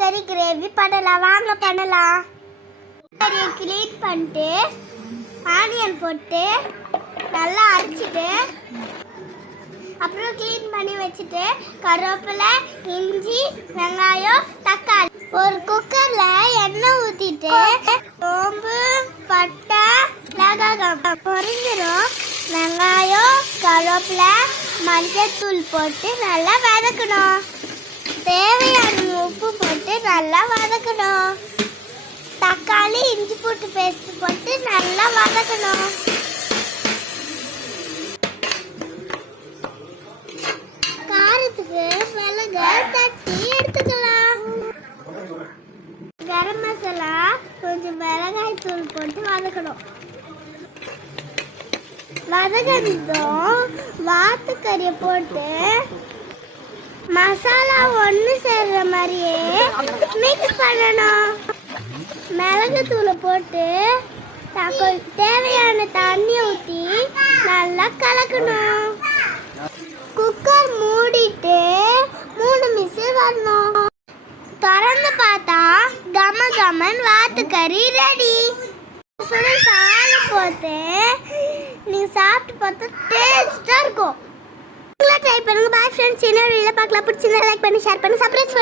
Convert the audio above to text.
கறி கிரேவி பண்ணலாம். வாங்க பண்ணலாம். கறியை க்ளீன் பண்ணிட்டு ஆனியன் போட்டு நல்லா அரைச்சிட்டு அப்புறம் க்ளீன் பண்ணி வச்சுட்டு கருவேப்பிலை இஞ்சி வெங்காயம் தக்காளி. ஒரு குக்கரில் எண்ணெய் ஊற்றிட்டு சோம்பு பட்டை லகாகம் பொரிஞ்சிடும் வெங்காயம் கருவேப்பிலை மஞ்சத்தூள் போட்டு நல்லா வதக்கணும். நல்லா வதக்கணும். தக்காளி இஞ்சி பூட்டு பேஸ்ட் போட்டு நல்லா வதக்கணும். காரத்துக்கு மிளகு தட்டி எடுத்துக்கலாம். கரம் மசாலா கொஞ்சம் மிளகாய் தூள் போட்டு வதக்கணும். வதக்கணும் வாத்துக்கறியை போட்டு மசாலா ஒன்று சேர்ற மாதிரியே மிக்ஸ் பண்ணணும். மிளகு தூளை போட்டு தக்க- தேவையான தண்ணி ஊற்றி நல்லா கலக்கணும். குக்கர் மூடிட்டு மூணு மிசில் வரணும். திறந்து பார்த்தா கம கமன் வாத்துக்கறி ரெடி சுட சாதம் போட்டு நீங்க சாப்பிட்டு பார்த்தா டேஸ்டா சேனல் ட்ரை வீடியோ பார்க்கலாம். பிடிச்சிருந்தா லைக் பண்ணி ஷேர் பண்ணி சப்ஸ்கிரைப்